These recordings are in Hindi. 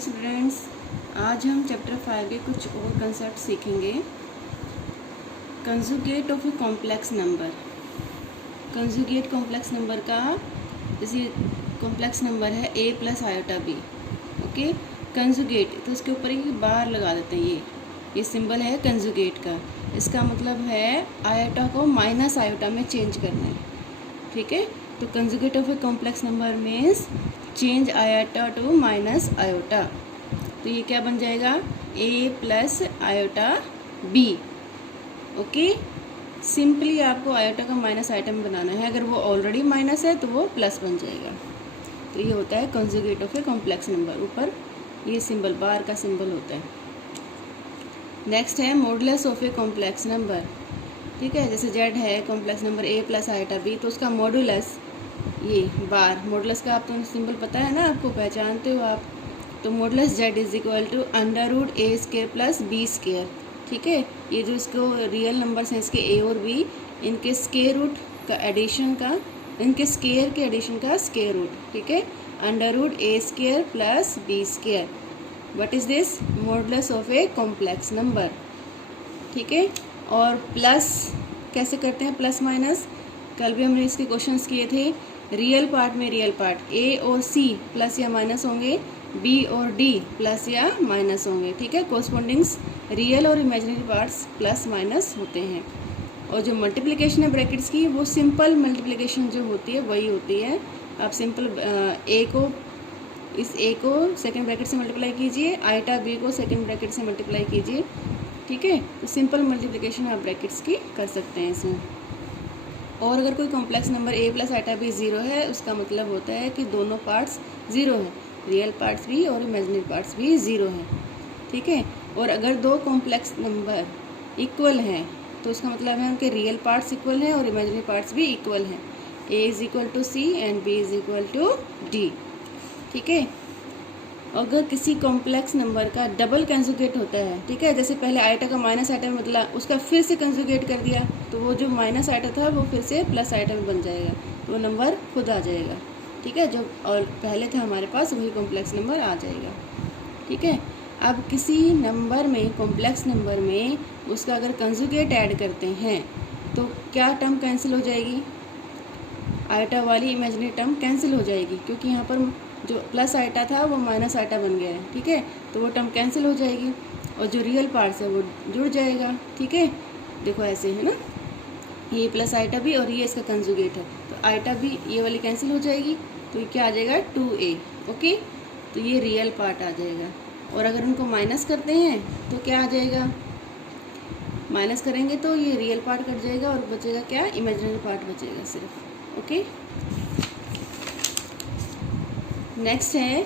Morning students. आज हम चैप्टर 5 के कुछ और कंसेप्ट सीखेंगे। Conjugate of a complex number. Conjugate complex number का, जैसे कॉम्प्लेक्स नंबर है a plus iota b। Okay, conjugate तो उसके ऊपर एक बार लगा देते हैं। ये सिंबल है कंजुगेट का। इसका मतलब है आयोटा को माइनस आयोटा में चेंज करना है। ठीक है, तो conjugate of a complex number means change iota to minus iota. तो ये क्या बन जाएगा, a plus iota b। Okay, simply आपको आयोटा का माइनस आयोटा में बनाना है। अगर वो ऑलरेडी माइनस है तो वो प्लस बन जाएगा। तो ये होता है conjugate of a complex number. ऊपर ये सिंबल बार का सिंबल होता है। नेक्स्ट है modulus of a complex number. ठीक है, जैसे z है complex number a plus iota b, तो उसका मॉडुलस ये बार। मॉडुलस का आप तो सिंबल पता है ना, आपको पहचानते हो आप। तो modulus z is equal to under root a square plus b square. ठीक है, ये जो इसको रियल नंबर्स हैं इसके a और b, इनके स्केयर रूट का एडिशन का, इनके स्केयर के एडिशन का स्केयर रूट। ठीक है, under root a square plus b square. What is this, modulus of a complex number. ठीक है, और प्लस कैसे करते हैं, प्लस माइनस। कल भी हमने इसके क्वेश्चंस किए थे। रियल पार्ट में रियल पार्ट a और c प्लस या माइनस होंगे, b और d प्लस या माइनस होंगे। ठीक है, कोरस्पॉन्डिंग्स रियल और इमेजिनरी पार्ट्स प्लस माइनस होते हैं। और जो मल्टीप्लिकेशन है ब्रैकेट्स की, वो सिंपल मल्टीप्लिकेशन जो होती है वही होती है। आप सिंपल इस a को सेकेंड ब्रैकेट से मल्टीप्लाई कीजिए, आयोटा b को सेकेंड ब्रैकेट से मल्टीप्लाई कीजिए। ठीक है, तो सिंपल मल्टीप्लिकेशन आप ब्रैकेट्स की कर सकते हैं इसमें। और अगर कोई complex number a plus iota b zero है, उसका मतलब होता है कि दोनों पार्ट्स ज़ीरो हैं, रियल पार्ट्स भी और इमेजिनरी पार्ट्स भी ज़ीरो हैं। ठीक है, और अगर दो कॉम्प्लेक्स नंबर इक्वल हैं तो उसका मतलब है उनके रियल पार्ट्स इक्वल हैं और इमेजिनरी पार्ट्स भी इक्वल हैं। a is equal to c and b is equal to d। ठीक है, अगर किसी कॉम्प्लेक्स नंबर का डबल कंजुगेट होता है, ठीक है, जैसे पहले आयोटा का माइनस आयोटा में बदला, उसका फिर से कंजुगेट कर दिया, तो वो जो माइनस आयोटा था वो फिर से प्लस आयोटा में बन जाएगा, तो वो नंबर खुद आ जाएगा। ठीक है, जो और पहले था हमारे पास वही कॉम्प्लेक्स नंबर आ जाएगा। ठीक है, अब किसी नंबर में, कॉम्प्लेक्स नंबर में उसका अगर कंजुगेट ऐड करते हैं तो क्या टर्म कैंसिल हो जाएगी, आयोटा वाली इमेजिनरी टर्म कैंसिल हो जाएगी, क्योंकि यहाँ पर जो प्लस आयोटा था वो माइनस आयोटा बन गया है। ठीक है, तो वो टर्म कैंसिल हो जाएगी और जो रियल पार्ट्स है वो जुड़ जाएगा। ठीक है, देखो ऐसे है ना, ये प्लस आयोटा भी और ये इसका कंजुगेट है, तो आयोटा भी ये वाली कैंसिल हो जाएगी, तो ये क्या आ जाएगा 2a। ओके, तो ये रियल पार्ट आ जाएगा। और अगर उनको माइनस करते हैं तो क्या आ जाएगा, माइनस करेंगे तो ये रियल पार्ट कट जाएगा और बचेगा क्या, इमेजिनरी पार्ट बचेगा सिर्फ। ओके, नेक्स्ट है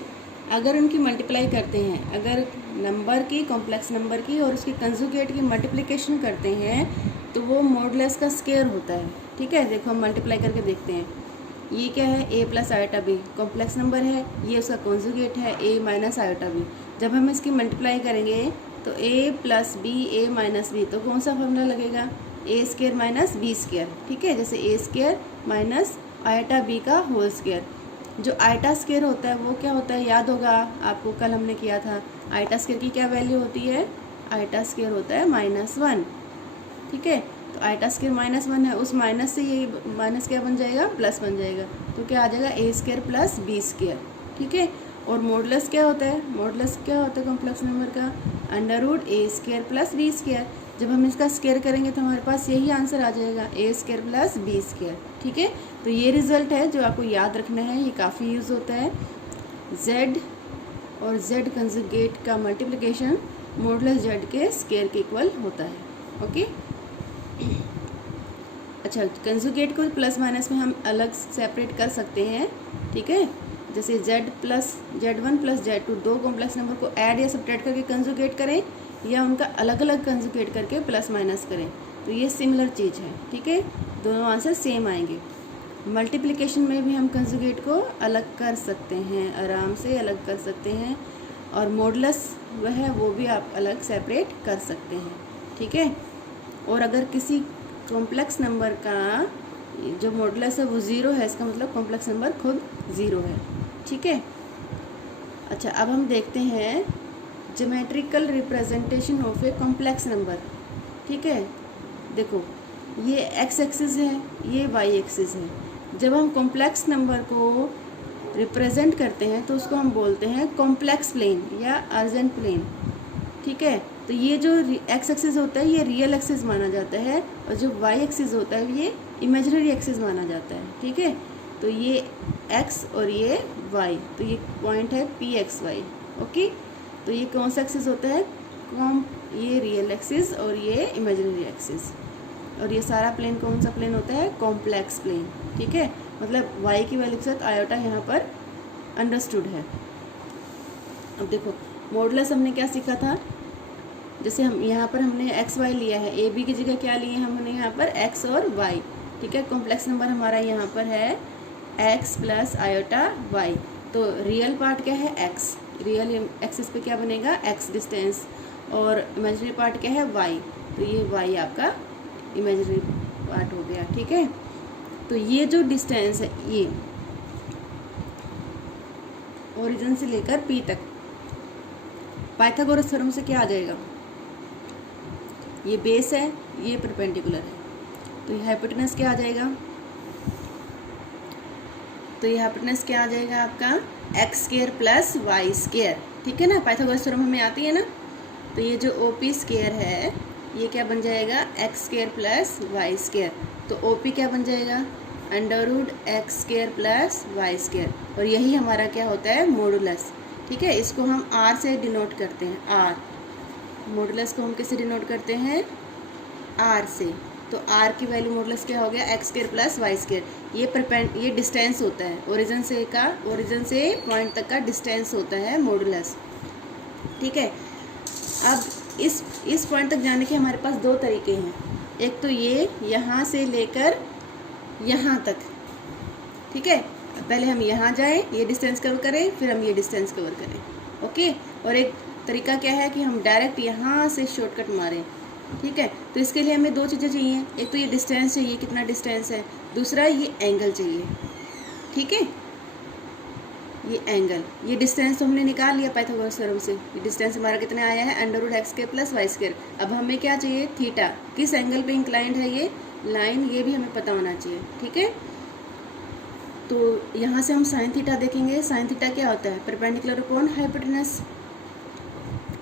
अगर उनकी मल्टीप्लाई करते हैं, अगर नंबर की, कॉम्प्लेक्स नंबर की और उसके कंजुगेट की मल्टीप्लिकेशन करते हैं तो वो मॉडुलस का स्केयर होता है। ठीक है, देखो हम मल्टीप्लाई करके देखते हैं। ये क्या है, a plus iota b complex number है, ये उसका कंजुगेट है a माइनस आयोटा b। जब हम इसकी मल्टीप्लाई करेंगे तो a plus b a minus b, तो कौन सा फॉर्मूला लगेगा, a square minus b square. ठीक है, जैसे a square minus iota b का होल स्केयर। जो आयोटा स्केयर होता है वो क्या होता है, याद होगा आपको, कल हमने किया था। आयोटा स्केयर की क्या वैल्यू होती है, आयोटा स्केयर होता है -1। ठीक है, तो आयोटा स्केयर -1 है, उस माइनस से ये माइनस क्या बन जाएगा, प्लस बन जाएगा, तो क्या आ जाएगा a square plus b square. ठीक है, और मॉडुलस क्या होता है, मॉडुलस क्या होता है कॉम्प्लेक्स नंबर का, under root a square plus b square. जब हम इसका स्केयर करेंगे तो हमारे पास यही आंसर आ जाएगा, a square plus b square. ठीक है, तो ये रिजल्ट है जो आपको याद रखना है, ये काफ़ी यूज़ होता है। z और z कंजुगेट का मल्टीप्लिकेशन मॉडुलस z के स्केयर के इक्वल होता है। ओके, अच्छा, कंजुगेट को प्लस माइनस में हम अलग सेपरेट कर सकते हैं। ठीक है, जैसे z plus z1 plus z2 दो कॉम्प्लेक्स नंबर को ऐड या सब्ट्रैक्ट करके कंजुगेट करें, या उनका अलग अलग कंजुगेट करके प्लस माइनस करें, तो ये सिमिलर चीज़ है। ठीक है, दोनों आंसर सेम आएंगे। मल्टीप्लिकेशन में भी हम कंजुगेट को अलग कर सकते हैं, आराम से अलग कर सकते हैं, और मॉडुलस वह है वो भी आप अलग सेपरेट कर सकते हैं। ठीक है, और अगर किसी कॉम्प्लेक्स नंबर का जो मॉडुलस है वो ज़ीरो है, इसका मतलब कॉम्प्लेक्स नंबर खुद ज़ीरो है। ठीक है, अच्छा, अब हम देखते हैं geometrical representation of a complex number. ठीक है, देखो ये एक्स एक्सिस है, ये वाई एक्सिस है। जब हम कॉम्प्लेक्स नंबर को रिप्रेजेंट करते हैं तो उसको हम बोलते हैं कॉम्प्लेक्स प्लेन या अर्जेंट प्लेन। ठीक है, तो ये जो एक्स एक्सिस होता है ये रियल एक्सिस माना जाता है, और जो वाई एक्सिस होता है ये इमेजिनरी एक्सिस माना जाता है। ठीक है, तो ये एक्स और ये वाई, तो ये पॉइंट है पी एक्स वाई। ओके, तो ये कौन सा एक्सिस होता है? ये रियल एक्सिस और ये इमेजिनरी एक्सिस। और ये सारा प्लेन कौन सा प्लेन होता है? Complex plane. ठीक है, मतलब वाई की वैल्यू के साथ आयोटा यहाँ पर अंडरस्टूड है। अब देखो मॉडुलस हमने क्या सीखा था, जैसे हम यहाँ पर हमने एक्स वाई लिया है, ए बी की जगह क्या लिए हमने यहाँ पर एक्स और वाई। ठीक है, कॉम्प्लेक्स नंबर हमारा यहाँ पर है एक्स प्लस आयोटा वाई। तो रियल पार्ट क्या है? एक्स, रियल एक्सिस पे क्या बनेगा? एक्स डिस्टेंस, और इमेजिनरी पार्ट क्या है? वाई, तो ये वाई आपका इमेजिनरी पार्ट हो गया। ठीक है, तो ये जो डिस्टेंस है ये ओरिजिन से लेकर पी तक पाइथागोरस थ्योरम से क्या आ जाएगा? ये बेस है, ये परपेंडिकुलर है, तो ये हाइपोटेनस क्या आ जाएगा? तो ये हाइपोटेनस क्या आ जाएगा आपका? X square plus y square. ठीक है ना, पाइथागोरस थ्योरम हमें आती है ना। तो ये जो ओपी स्क्वायर है ये क्या बन जाएगा? X square plus y square. तो ओपी क्या बन जाएगा? Under root x square plus y square, और यही हमारा क्या होता है? मॉडुलस। ठीक है, इसको हम आर से डिनोट करते हैं, आर। मॉडुलस को हम किससे डिनोट करते हैं? आर से। तो आर की वैल्यू मॉडुलस क्या हो गया? X square plus y square. ये डिस्टेंस होता है, ओरिजिन से पॉइंट तक का डिस्टेंस होता है मॉडुलस। ठीक है, अब इस पॉइंट तक जाने के हमारे पास दो तरीके हैं। एक तो ये यहाँ से लेकर यहाँ तक। ठीक है, पहले हम यहाँ जाएं, ये डिस्टेंस कवर करें, फिर हम ये डिस्टेंस कवर करें। ओके, और एक तरीका क्या है कि हम डायरेक्ट यहाँ से शॉर्टकट मारें। ठीक है, तो इसके लिए हमें दो चीज़ें चाहिए, एक तो ये डिस्टेंस चाहिए, कितना डिस्टेंस है, दूसरा ये एंगल चाहिए। ठीक है, ये एंगल, ये डिस्टेंस तो हमने निकाल लिया पाइथागोरस थ्योरम से। ये डिस्टेंस हमारा कितना आया है? Under root x square plus y square. अब हमें क्या चाहिए? थीटा, किस एंगल पे इंक्लाइंड है ये लाइन, ये भी हमें पता होना चाहिए। ठीक है, तो यहाँ से हम साइन थीटा देखेंगे। साइन थीटा क्या होता है? Perpendicular upon hypotenuse.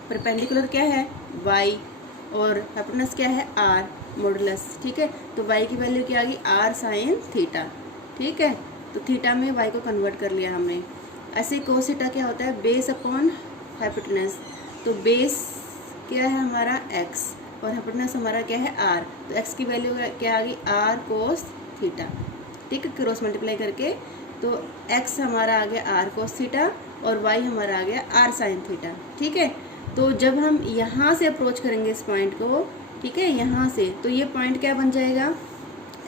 परपेंडिकुलर क्या है? वाई, और हाइपोटेनस क्या है? R, modulus. ठीक है, तो वाई की वैल्यू क्या आ गई? R sine theta. ठीक है, तो थीटा में वाई को कन्वर्ट कर लिया हमने। ऐसे कोस थीटा क्या होता है? Base upon hypotenuse. तो बेस क्या है हमारा? एक्स, और हाइपोटेनस हमारा क्या है? आर। तो एक्स की वैल्यू क्या आ गई? R cos theta. ठीक है, क्रॉस मल्टीप्लाई करके तो एक्स हमारा आ गया आर कोस थीटा, और वाई हमारा आ गया आर साइन थीटा। ठीक है, तो जब हम यहाँ से अप्रोच करेंगे इस पॉइंट को, ठीक है, यहाँ से, तो ये पॉइंट क्या बन जाएगा?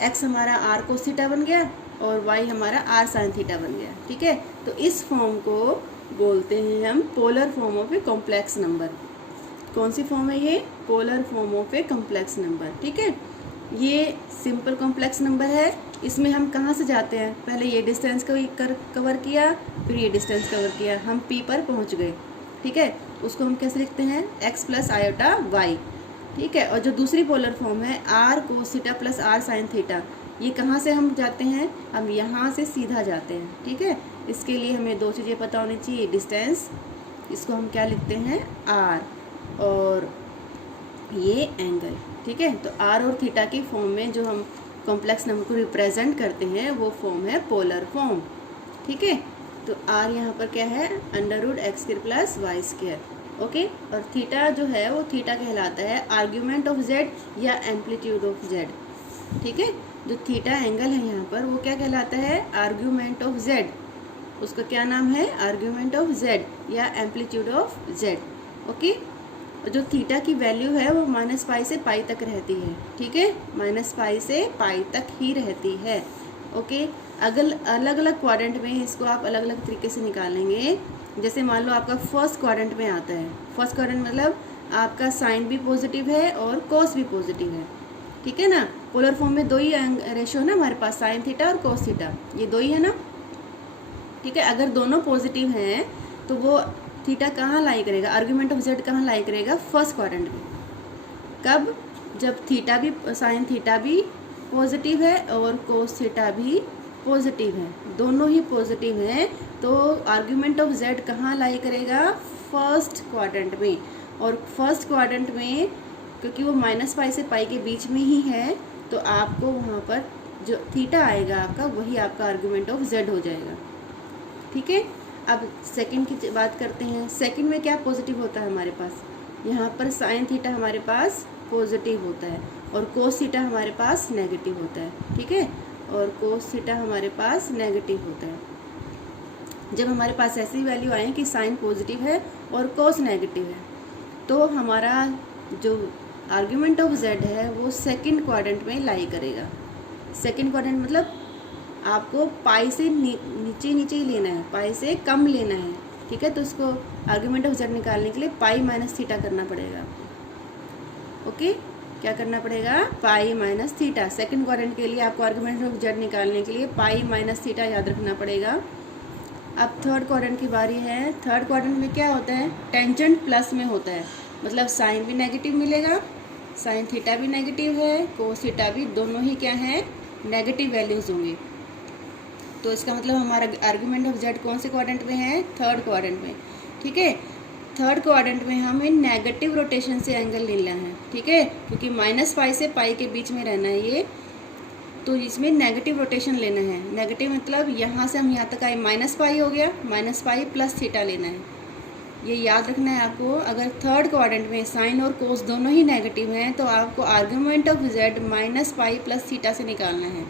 एक्स हमारा आर कोस थीटा बन गया, और वाई हमारा आर साइन थीटा बन गया। ठीक है, तो इस फॉर्म को बोलते हैं हम polar form of a complex number. कौन सी फॉर्म है ये? Polar form of a complex number. ठीक है, ये सिंपल कॉम्प्लेक्स नंबर है। इसमें हम कहाँ से जाते हैं? पहले ये डिस्टेंस कवर किया, फिर ये डिस्टेंस कवर किया, हम पी पर पहुँच गए। ठीक है, उसको हम कैसे लिखते हैं? X plus iota y. ठीक है, और जो दूसरी पोलर फॉर्म है r cos theta plus r sine theta, ये कहाँ से हम जाते हैं? हम यहाँ से सीधा जाते हैं। ठीक है, इसके लिए हमें दो चीज़ें पता होनी चाहिए। डिस्टेंस, इसको हम क्या लिखते हैं? आर, और ये एंगल। ठीक है, तो आर और थीटा की फॉर्म में जो हम कॉम्प्लेक्स नंबर को रिप्रेजेंट करते हैं वो फॉर्म है पोलर फॉर्म। ठीक है, तो आर यहाँ पर क्या है? Under root x square plus y square. Okay, और थीटा जो है वो थीटा कहलाता है आर्ग्यूमेंट ऑफ जेड या एम्पलीट्यूड ऑफ जेड। ठीक है, जो थीटा एंगल है यहाँ पर वो क्या कहलाता है? Argument of Z. उसका क्या नाम है? आर्ग्यूमेंट ऑफ जेड या एम्पलीट्यूड ऑफ जेड। ओके, जो थीटा की वैल्यू है वो -पाई से पाई तक रहती है। ठीक है, -पाई से पाई तक ही रहती है। ओके, अगर अलग अलग क्वाड्रेंट में इसको आप अलग अलग तरीके से निकालेंगे। जैसे मान लो आपका फर्स्ट क्वाड्रेंट में आता है। फर्स्ट क्वाड्रेंट मतलब आपका साइन भी पॉजिटिव है और कोस भी पॉजिटिव है। ठीक है ना, पोलर फॉर्म में दो ही रेशो है ना हमारे पास, साइन थीटा और कोस थीटा, ये दो ही है ना। ठीक है, अगर दोनों पॉजिटिव हैं तो वो थीटा कहाँ लाई करेगा, आर्ग्यूमेंट ऑफ जेड कहाँ लाई करेगा, फर्स्ट क्वाड्रेंट में। कब, जब थीटा भी, साइन थीटा भी पॉजिटिव है और कोस थीटा भी पॉजिटिव है, दोनों ही पॉजिटिव हैं, तो आर्ग्यूमेंट ऑफ जेड कहाँ लाई करेगा, फर्स्ट क्वाड्रेंट में। और फर्स्ट क्वाड्रेंट में क्योंकि वो -π से π के बीच में ही है, तो आपको वहाँ पर जो थीटा आएगा आपका, वही आपका आर्ग्यूमेंट ऑफ जेड हो जाएगा। ठीक है, अब सेकंड की बात करते हैं। सेकंड में क्या पॉजिटिव होता है हमारे पास, यहाँ पर साइन थीटा हमारे पास पॉजिटिव होता है और कोस थीटा हमारे पास नेगेटिव होता है। ठीक है, और कोस थीटा हमारे पास नेगेटिव होता है। जब हमारे पास ऐसी वैल्यू आए कि साइन पॉजिटिव है और कोस नेगेटिव है, तो हमारा जो आर्ग्यूमेंट ऑफ जेड है वो सेकंड क्वाड्रेंट में लाई करेगा। सेकंड क्वाड्रेंट मतलब आपको पाई से नीचे नीचे ही लेना है, पाई से कम लेना है। ठीक है, तो उसको आर्ग्यूमेंट ऑफ जेड निकालने के लिए पाई माइनस थीटा करना पड़ेगा। ओके, क्या करना पड़ेगा, pi minus theta. Second quadrant के लिए आपको आर्ग्यूमेंट ऑफ जेड निकालने के लिए पाई माइनस थीटा याद रखना पड़ेगा। अब थर्ड क्वाड्रेंट की बारी है। थर्ड क्वाड्रेंट में क्या होता है, टेंजेंट प्लस में होता है, मतलब साइन भी नेगेटिव मिलेगा, साइन थीटा भी नेगेटिव है, कोस थीटा भी, दोनों ही क्या है, नेगेटिव वैल्यूज होंगे। तो इसका मतलब हमारा आर्ग्यूमेंट ऑफ जेड कौन से क्वाड्रेंट में है, थर्ड क्वाड्रेंट में। ठीक है, थर्ड क्वाड्रेंट में हमें नेगेटिव रोटेशन से एंगल लेना है। ठीक है, क्योंकि -π से π के बीच में रहना है ये, तो इसमें नेगेटिव रोटेशन लेना है। नेगेटिव मतलब यहाँ से हम यहाँ तक आए, -π हो गया, -π प्लस थीटा लेना है। ये याद रखना है आपको। अगर थर्ड क्वाड्रेंट में साइन और कोस दोनों ही नेगेटिव हैं, तो आपको argument of Z -π plus theta से निकालना है।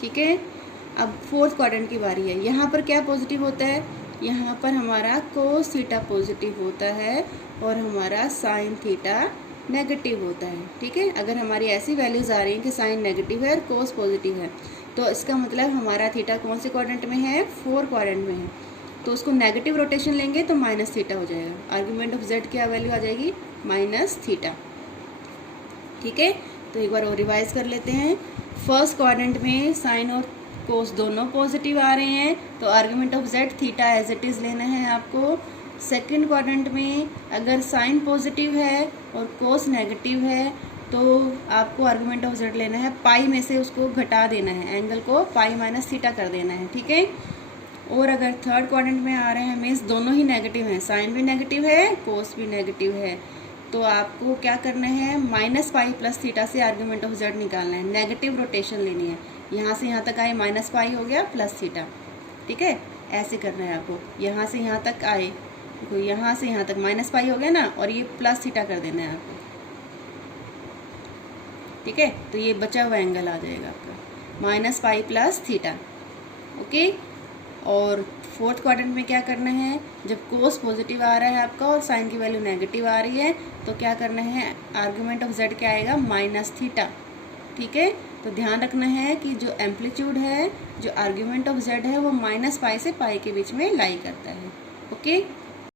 ठीक है, अब फोर्थ क्वाड्रेंट की बारी है। यहाँ पर क्या पॉजिटिव होता है, यहाँ पर हमारा कोस थीटा पॉजिटिव होता है और हमारा साइन थीटा नेगेटिव होता है। ठीक है, अगर हमारी ऐसी वैल्यूज़ आ रही हैं कि साइन नेगेटिव है और कोस पॉजिटिव है, तो इसका मतलब हमारा थीटा कौन से क्वाड्रेंट में है, फोर्थ क्वाड्रेंट में है। तो उसको नेगेटिव रोटेशन लेंगे तो माइनस थीटा हो जाएगा। आर्ग्यूमेंट ऑफ जेड क्या वैल्यू आ जाएगी, -θ। ठीक है, तो एक बार और रिवाइज कर लेते हैं। फर्स्ट क्वाड्रेंट में साइन और कोस दोनों पॉजिटिव आ रहे हैं, तो argument of z theta as it is लेना है आपको। सेकंड क्वाड्रेंट में अगर साइन पॉजिटिव है और कोस नेगेटिव है, तो आपको आर्ग्यूमेंट ऑफ जेड लेना है, पाई में से उसको घटा देना है, एंगल को पाई माइनस थीटा कर देना है। ठीक है, और अगर थर्ड क्वाड्रेंट में आ रहे हैं मीन्स दोनों ही नेगेटिव हैं, साइन भी नेगेटिव है, कोस भी नेगेटिव है, तो आपको क्या करना है, -π प्लस थीटा से आर्ग्यूमेंट ऑफ जेड निकालना है, नेगेटिव रोटेशन लेनी है। यहाँ से यहाँ तक आए -π हो गया प्लस थीटा। ठीक है, ऐसे करना है आपको। यहाँ से यहाँ तक आए, देखो यहाँ से यहाँ तक -π हो गया ना, और ये प्लस थीटा कर देना है आपको। ठीक है, तो ये बचा हुआ एंगल आ जाएगा आपका -π प्लस थीटा। ओके, और फोर्थ क्वाड्रेंट में क्या करना है, जब कोस पॉजिटिव आ रहा है आपका और साइन की वैल्यू नेगेटिव आ रही है, तो क्या करना है, आर्ग्यूमेंट ऑफ जेड क्या आएगा, -θ। ठीक है, तो ध्यान रखना है कि जो एम्पलीट्यूड है, जो आर्ग्यूमेंट ऑफ जेड है, वो -π से π के बीच में लाई करता है। ओके।